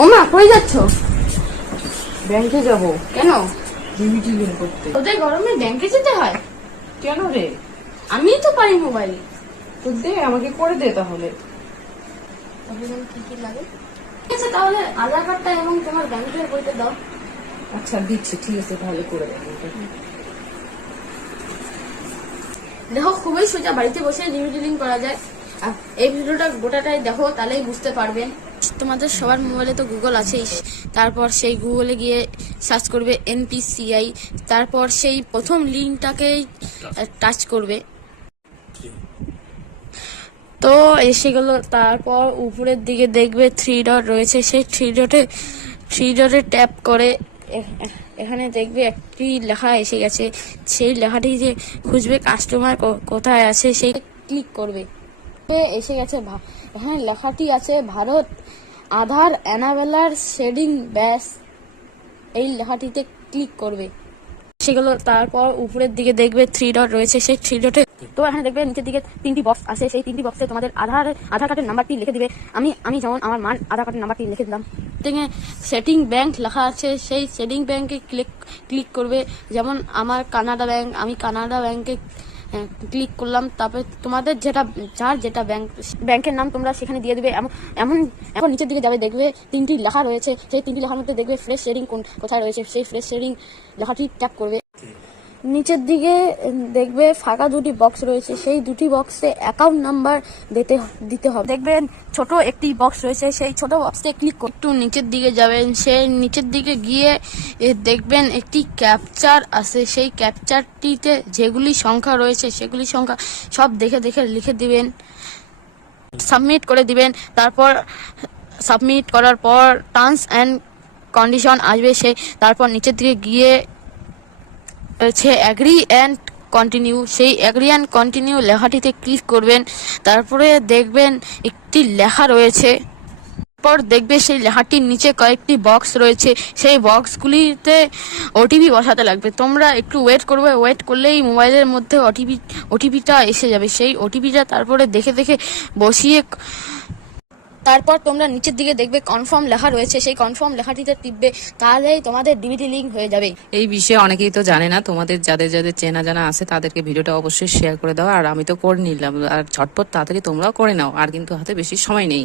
ও মা, কই যাচ্ছ? ব্যাংকে যাব। কেন? ডিবিটি লিঙ্ক করতে। তোদের গরমে ব্যাংকে যেতে হয়? কেন রে? আমিই তো পারি মোবাইলে। তো দে, আমাকে করে দে তাহলে। কি কি লাগে? ঠিক আছে, তাহলে আধার কার্ডটা এবং তোমার ব্যাংকের বইটা দাও। আচ্ছা দিচ্ছি, ঠিক আছে তাহলে করে দেবো। দেখো, খুবই সোজা, বাড়িতে বসে ডিবিটি লিঙ্ক করা যায়। আর এই ভিডিওটা গোটাটাই দেখো, তাহলেই বুঝতে পারবেন। তোমাদের সবার মোবাইলে তো গুগল আছেই। তারপর সেই গুগলে গিয়ে সার্চ করবে NPCI, তারপর সেই প্রথম লিঙ্কটাকেই টাচ করবে। তো এসে গেল। তারপর উপরের দিকে দেখবে 3 ডট রয়েছে, সেই 3 ডটে ট্যাপ করে এখানে দেখবে একটি লেখা এসে গেছে। সেই লেখাটি যে খুঁজবে কাস্টমার কোথায় আছে, সেই ক্লিক করবে। এসে গেছে, এখানে লেখাটি আছে ভারত আধার এনাবেলার শেডিং ব্যাস। এই লেখাটিতে ক্লিক করবে। সেগুলো তারপর উপরের দিকে দেখবে 3 ডট রয়েছে, সেই 3 ডটে তো এখানে দেখবে নিচের দিকে 3টি বক্স আছে। সেই 3টি বক্সে তোমাদের আধার কার্ডের নাম্বারটি লিখে দিবে। আমি যেমন আমার মার আধার কার্ডের নাম্বারটি লিখে দিলাম। সেটিং ব্যাংক লেখা আছে, সেই সেটিং ব্যাংকে ক্লিক করবে। যেমন আমার কানাডা ব্যাংক, আমি কানাডা ব্যাংকে ক্লিক করলাম। তারপরে তোমাদের যেটা ব্যাংকের নাম তোমরা সেখানে দিয়ে দেবে। এখন নিচের দিকে যাবে, দেখবে 3টি লেখা রয়েছে। সেই 3টি লেখার মধ্যে দেখবে ফ্রেশ শেডিং কোথায় রয়েছে, সেই ফ্রেশ শেডিং লেখাটি ট্যাপ করবে। নিচের দিকে দেখবে ফাঁকা 2টি বক্স রয়েছে, সেই 2টি বক্সে অ্যাকাউন্ট নাম্বার দিতে হবে। দেখবেন ছোট একটি বক্স রয়েছে, সেই ছোট বক্সে ক্লিক করে একটু নিচের দিকে যাবেন। সেই নিচের দিকে গিয়ে দেখবেন একটি ক্যাপচার আছে। সেই ক্যাপচারটিতে যেগুলি সংখ্যা রয়েছে সেগুলি সংখ্যা সব দেখে লিখে দিবেন, সাবমিট করে দিবেন। তারপর সাবমিট করার পর টার্মস অ্যান্ড কন্ডিশন আসবে। তারপর নিচের দিকে গিয়ে অ্যাগ্রি অ্যান্ড কন্টিনিউ, সেই অ্যাগ্রি অ্যান্ড কন্টিনিউ লেখাটিতে ক্লিক করবেন। তারপরে দেখবেন একটি লেখা রয়েছে। তারপর দেখবে সেই লেখাটির নিচে কয়েকটি বক্স রয়েছে, সেই বক্সগুলিতে ওটিপি বসাতে লাগবে। তোমরা একটু ওয়েট করবে, ওয়েট করলেই মোবাইলের মধ্যে ওটিপিটা এসে যাবে। সেই ওটিপিটা তারপরে দেখে বসিয়ে তারপর তোমরা নিচের দিকে দেখবে কনফার্ম লেখা রয়েছে, সেই কনফার্ম লেখাটিতে টিপবে, তাহলেই তোমাদের ডিবিটি লিঙ্ক হয়ে যাবে। এই বিষয়ে অনেকেই তো জানে না। তোমাদের যাদের চেনা জানা আছে তাদেরকে ভিডিওটা অবশ্যই শেয়ার করে দাও। আর আমি তো করে নিলাম, আর ঝটপট তাড়াতাড়ি তোমরাও করে নাও, আর কিন্তু হাতে বেশি সময় নেই।